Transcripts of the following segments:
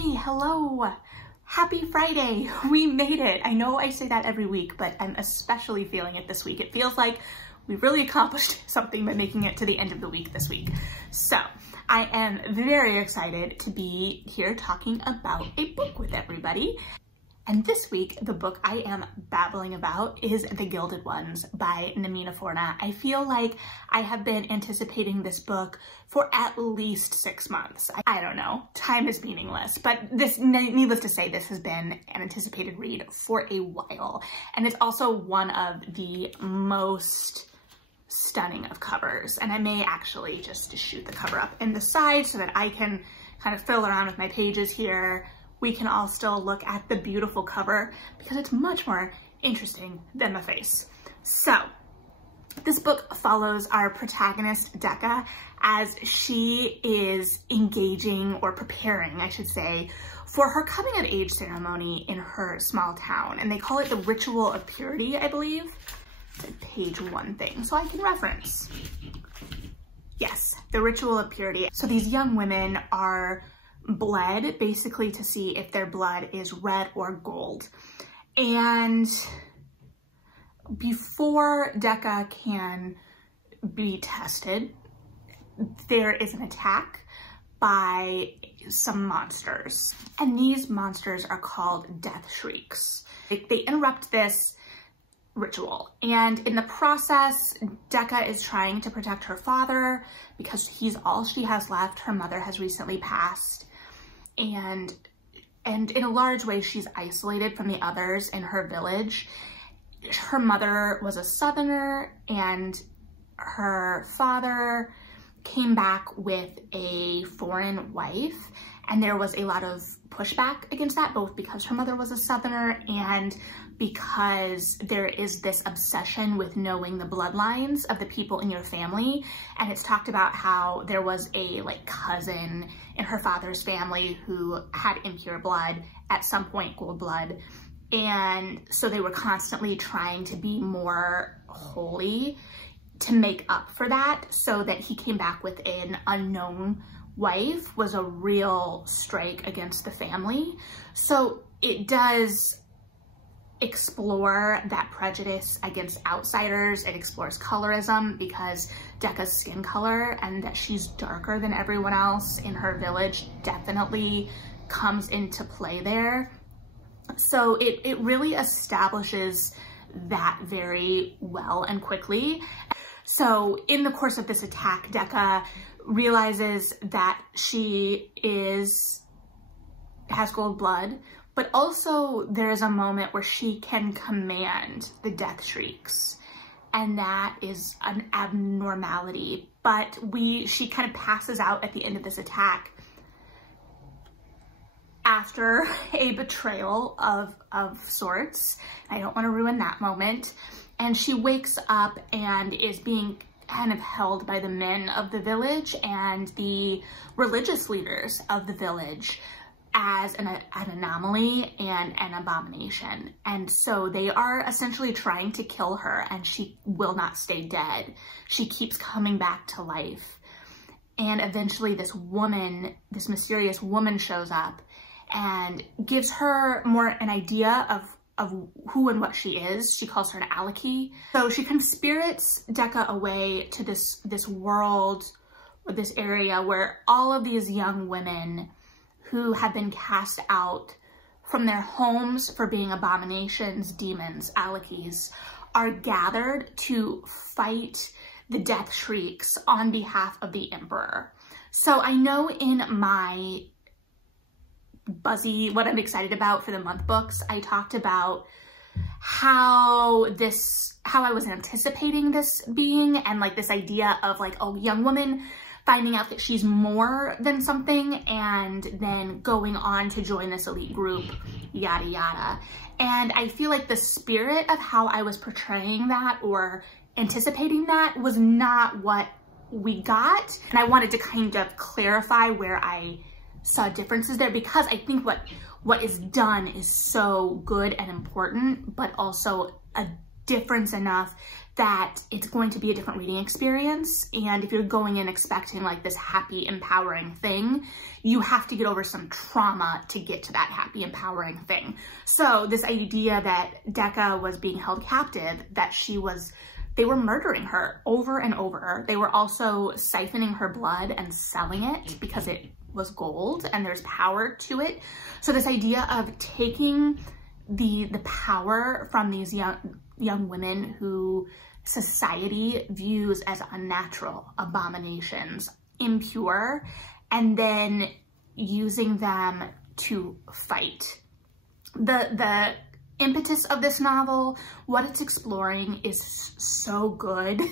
Hi, hello. Happy Friday. We made it. I know I say that every week, but I'm especially feeling it this week. It feels like we really accomplished something by making it to the end of the week this week. So I am very excited to be here talking about a book with everybody. And this week, the book I am babbling about is The Gilded Ones by Namina Forna. I feel like I have been anticipating this book for at least 6 months. I don't know, time is meaningless, but needless to say, this has been an anticipated read for a while. And it's also one of the most stunning of covers. And I may actually just shoot the cover up in the side so that I can kind of fiddle around with my pages here. We can all still look at the beautiful cover because it's much more interesting than the face. So this book follows our protagonist, Decca, as she is engaging, or preparing, I should say, for her coming of age ceremony in her small town. And they call it the Ritual of Purity, I believe. It's a page 1 thing, so I can reference. Yes, the Ritual of Purity. So these young women are bled basically to see if their blood is red or gold. And before Decca can be tested, there is an attack by some monsters. And these monsters are called death shrieks. They interrupt this ritual. And in the process, Decca is trying to protect her father because he's all she has left. Her mother has recently passed. And in a large way, she's isolated from the others in her village. Her mother was a Southerner, and her father came back with a foreign wife, and there was a lot of pushback against that, both because her mother was a Southerner and because there is this obsession with knowing the bloodlines of the people in your family. And it's talked about how there was a cousin in her father's family who had impure blood, at some point gold blood. And so they were constantly trying to be more holy to make up for that. So that he came back with an unknown wife was a real strike against the family. So it does explore that prejudice against outsiders. It explores colorism because Decca's skin color and that she's darker than everyone else in her village definitely comes into play there. So it really establishes that very well and quickly. So in the course of this attack, Decca realizes that she has gold blood, but also there is a moment where she can command the death shrieks, and that is an abnormality. But she kind of passes out at the end of this attack after a betrayal of sorts. I don't want to ruin that moment. And she wakes up and is being kind of held by the men of the village and the religious leaders of the village as an anomaly and an abomination. And so they are essentially trying to kill her, and she will not stay dead. She keeps coming back to life. And eventually this mysterious woman shows up and gives her more an idea of who and what she is. She calls her an Alaki. So she conspirates Decca away to this world, or this area where all of these young women who have been cast out from their homes for being abominations, demons, Alakis, are gathered to fight the death shrieks on behalf of the emperor. So I know in my what I'm excited about for the month books, I talked about how I was anticipating this being, and this idea of young woman finding out that she's more than something and then going on to join this elite group, yada yada. And I feel like the spirit of how I was portraying that or anticipating that was not what we got. And I wanted to kind of clarify where I saw differences there, because I think what is done is so good and important, but also a difference enough that it's going to be a different reading experience. And if you're going in expecting like this happy, empowering thing, you have to get over some trauma to get to that happy, empowering thing. So this idea that Decca was being held captive, that they were murdering her over and over. They were also siphoning her blood and selling it because it was gold and there's power to it. So this idea of taking the power from these young women who society views as unnatural, abominations, impure, and then using them to fight. The impetus of this novel, what it's exploring, is so good.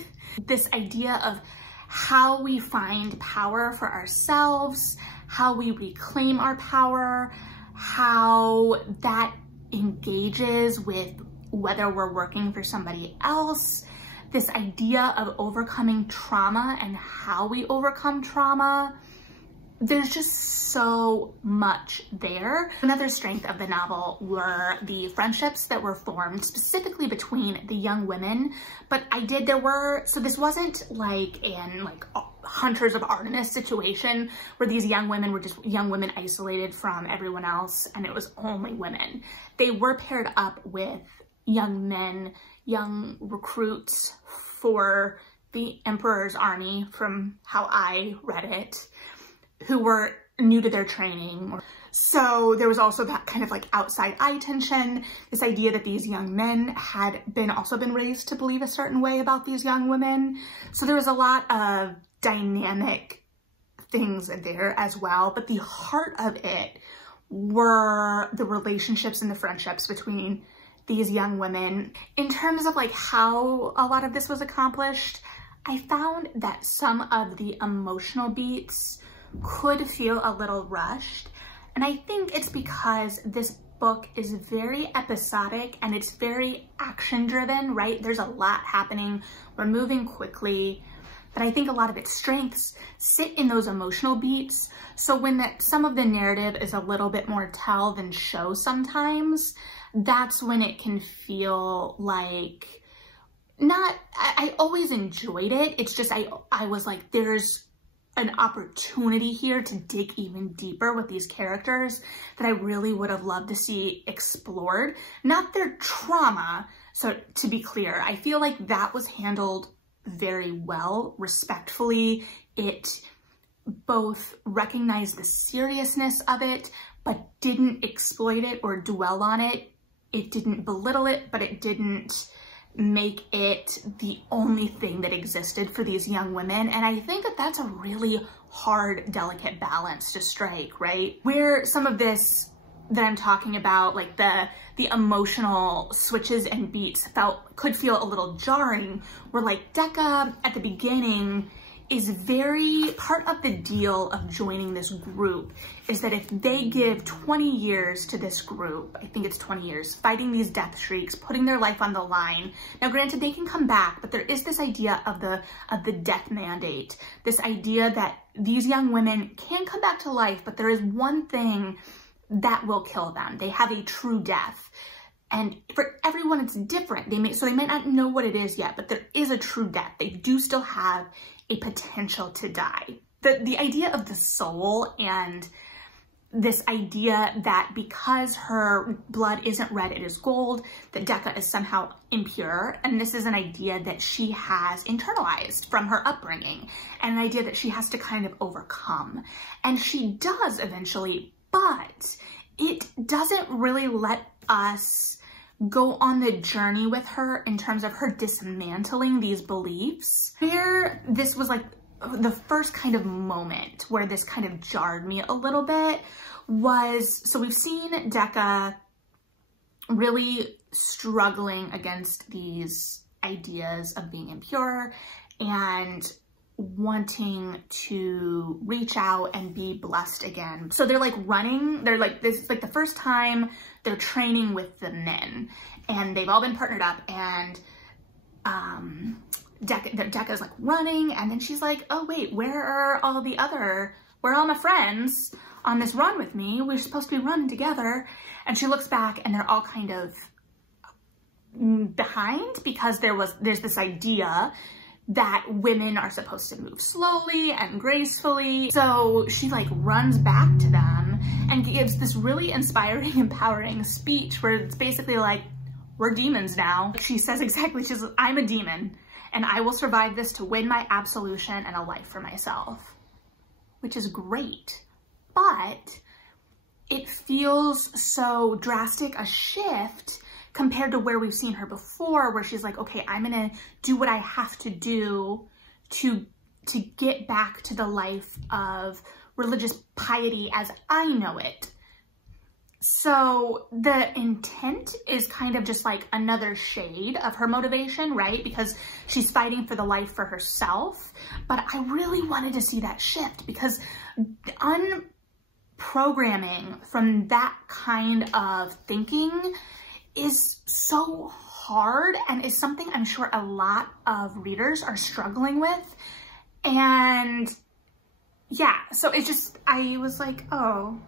This idea of how we find power for ourselves, how we reclaim our power, how that engages with whether we're working for somebody else, this idea of overcoming trauma and how we overcome trauma. There's just so much there. Another strength of the novel were the friendships that were formed specifically between the young women. But so this wasn't like in Hunters of Artemis situation where these young women were just young women isolated from everyone else and it was only women. They were paired up with young men, young recruits for the Emperor's army, from how I read it, who were new to their training. So there was also that kind of like outside eye tension, this idea that these young men had also been raised to believe a certain way about these young women. So there was a lot of dynamic things there as well, but the heart of it were the relationships and the friendships between these young women. In terms of like how a lot of this was accomplished, I found that some of the emotional beats could feel a little rushed. And I think it's because this book is very episodic and it's very action driven, right? There's a lot happening. We're moving quickly. But I think a lot of its strengths sit in those emotional beats. So when some of the narrative is a little bit more tell than show sometimes, that's when it can feel like I always enjoyed it. It's just, I was like, there's an opportunity here to dig even deeper with these characters that I really would have loved to see explored. Not their trauma. So to be clear, I feel like that was handled very well, respectfully. It both recognized the seriousness of it, but didn't exploit it or dwell on it. It didn't belittle it, but it didn't make it the only thing that existed for these young women. And I think that that's a really hard, delicate balance to strike, right? Where some of this that I'm talking about, like the emotional switches and beats could feel a little jarring, where like Decca at the beginning is very part of the deal of joining this group is that if they give 20 years to this group, I think it's 20 years, fighting these death shrieks, putting their life on the line. Now, granted, they can come back, but there is this idea of the death mandate, this idea that these young women can come back to life, but there is one thing that will kill them. They have a true death. And for everyone, it's different. They might not know what it is yet, but there is a true death. They do still have a potential to die. The idea of the soul and this idea that because her blood isn't red, it is gold, that Decca is somehow impure. And this is an idea that she has internalized from her upbringing, and an idea that she has to kind of overcome. And she does eventually, but it doesn't really let us go on the journey with her in terms of her dismantling these beliefs. Here, this was like the first kind of moment where this kind of jarred me a little bit so we've seen Decca really struggling against these ideas of being impure and wanting to reach out and be blessed again. So they're like running, this is like the first time they're training with the men, and they've all been partnered up, and Decca's like running, and then she's like, oh wait, where are all my friends on this run with me? We're supposed to be running together. And she looks back and they're all kind of behind, because there's this idea that women are supposed to move slowly and gracefully. So she like runs back to them and gives this really inspiring, empowering speech where it's basically like, we're demons now. She says exactly, she's like, I'm a demon and I will survive this to win my absolution and a life for myself, which is great. But it feels so drastic a shift compared to where we've seen her before, where she's like, okay, I'm gonna do what I have to do to get back to the life of religious piety as I know it. So the intent is kind of just like another shade of her motivation, right? Because she's fighting for the life for herself. But I really wanted to see that shift, because unprogramming from that kind of thinking is so hard and is something I'm sure a lot of readers are struggling with. And yeah, so it just, I was like, oh.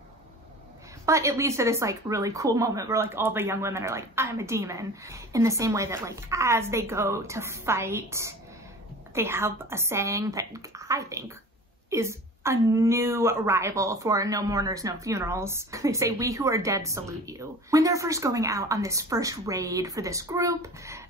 But it leads to this like really cool moment where like all the young women are like, I'm a demon. In the same way that like as they go to fight, they have a saying that I think is a new rival for no mourners, no funerals. They say, we who are dead salute you. When they're first going out on this first raid for this group,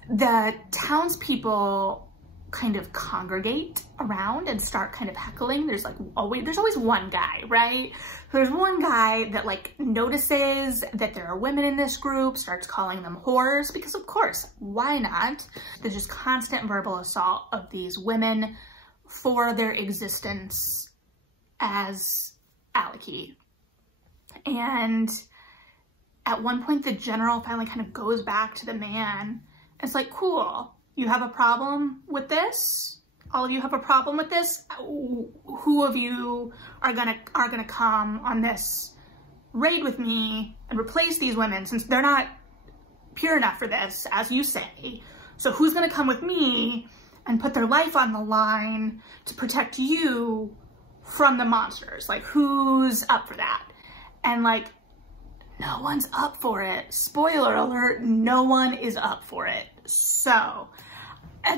the townspeople kind of congregate around and start kind of heckling. There's always one guy, right? There's one guy that like notices that there are women in this group, starts calling them whores, because of course, why not? There's just constant verbal assault of these women for their existence as alecky. And at one point, the general finally kind of goes back to the man. It's like, cool, you have a problem with this? All of you have a problem with this? Who of you are gonna come on this raid with me and replace these women, since they're not pure enough for this, as you say? So who's gonna come with me and put their life on the line to protect you from the monsters? Like, who's up for that? And like, no one's up for it. Spoiler alert, no one is up for it. So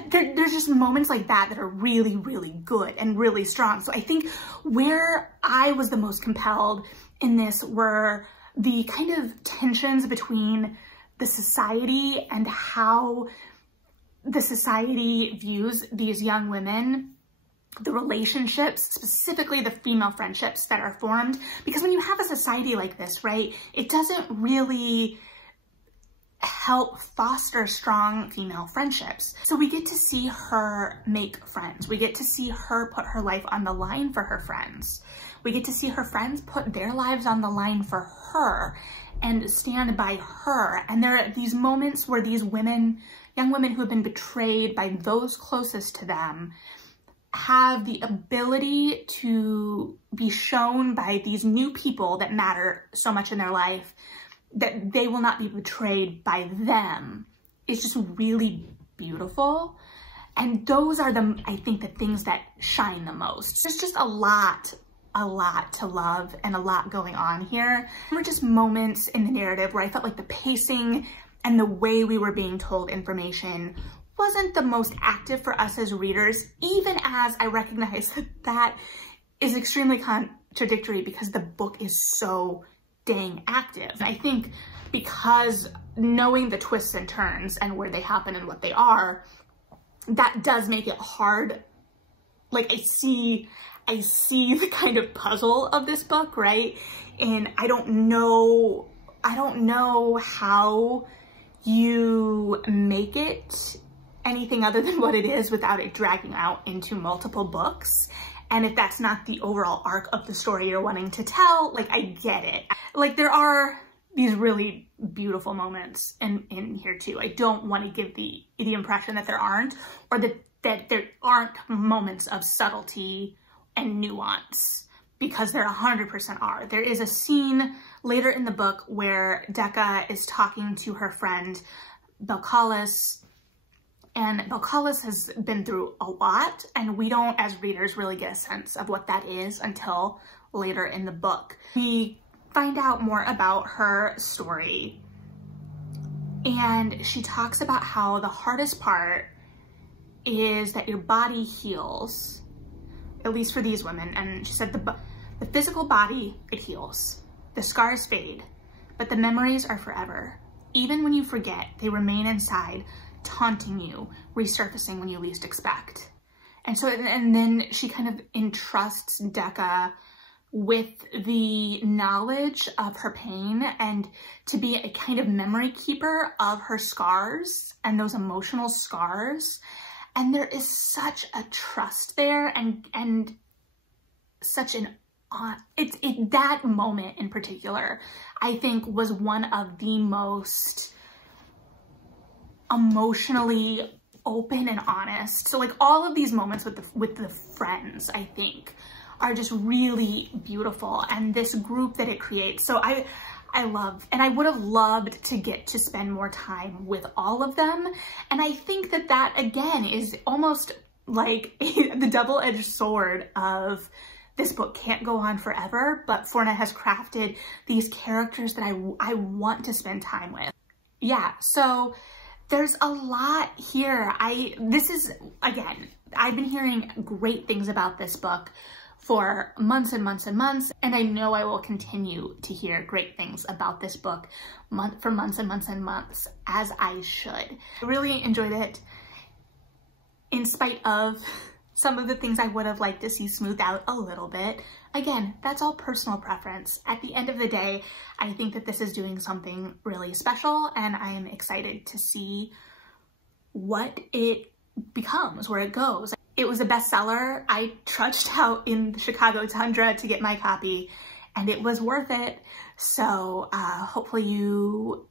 there's just moments like that that are really, really good and really strong. So I think where I was the most compelled in this were the kind of tensions between the society and how the society views these young women, the relationships, specifically the female friendships that are formed. Because when you have a society like this, right, it doesn't really help foster strong female friendships. So we get to see her make friends. We get to see her put her life on the line for her friends. We get to see her friends put their lives on the line for her and stand by her. And there are these moments where these women, young women who have been betrayed by those closest to them, have the ability to be shown by these new people that matter so much in their life that they will not be betrayed by them. It's just really beautiful. And those are I think the things that shine the most. There's just a lot to love and a lot going on here. There were just moments in the narrative where I felt like the pacing and the way we were being told information wasn't the most active for us as readers, even as I recognize that that is extremely contradictory because the book is so dang active. I think because knowing the twists and turns and where they happen and what they are, that does make it hard. Like I see the kind of puzzle of this book, right? And I don't know how you make it anything other than what it is without it dragging out into multiple books. And if that's not the overall arc of the story you're wanting to tell, like, I get it. Like, there are these really beautiful moments in here too. I don't want to give the impression that there aren't, or that there aren't moments of subtlety and nuance, because there 100% are. There is a scene later in the book where Decca is talking to her friend Belcalis, and Belcalis has been through a lot, and we don't, as readers, really get a sense of what that is until later in the book. We find out more about her story And she talks about how the hardest part is that your body heals, at least for these women. And she said the physical body, it heals. The scars fade, but the memories are forever. Even when you forget, they remain inside, taunting you, resurfacing when you least expect. And so, and then she kind of entrusts Decca with the knowledge of her pain and to be a kind of memory keeper of her scars and those emotional scars. And there is such a trust there and such an that moment in particular, I think, was one of the most emotionally open and honest. So like all of these moments with the friends, I think, are just really beautiful, and this group that it creates. So I love, and I would have loved to get to spend more time with all of them. And I think that that again is almost like the double-edged sword of this book can't go on forever, but Forna has crafted these characters that I want to spend time with. Yeah, so there's a lot here. This is, again, I've been hearing great things about this book for months and months and months, and I know I will continue to hear great things about this book for months and months and months, as I should. I really enjoyed it, in spite of some of the things I would have liked to see smoothed out a little bit. Again, that's all personal preference. At the end of the day, I think that this is doing something really special, and I am excited to see what it becomes, where it goes. It was a bestseller. I trudged out in the Chicago tundra to get my copy, and it was worth it. So hopefully you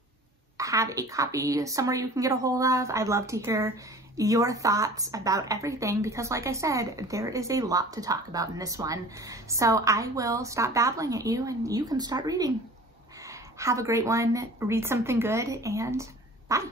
have a copy somewhere you can get a hold of. I'd love to hear your thoughts about everything, because like I said, there is a lot to talk about in this one. So I will stop babbling at you and you can start reading. Have a great one, read something good, and bye.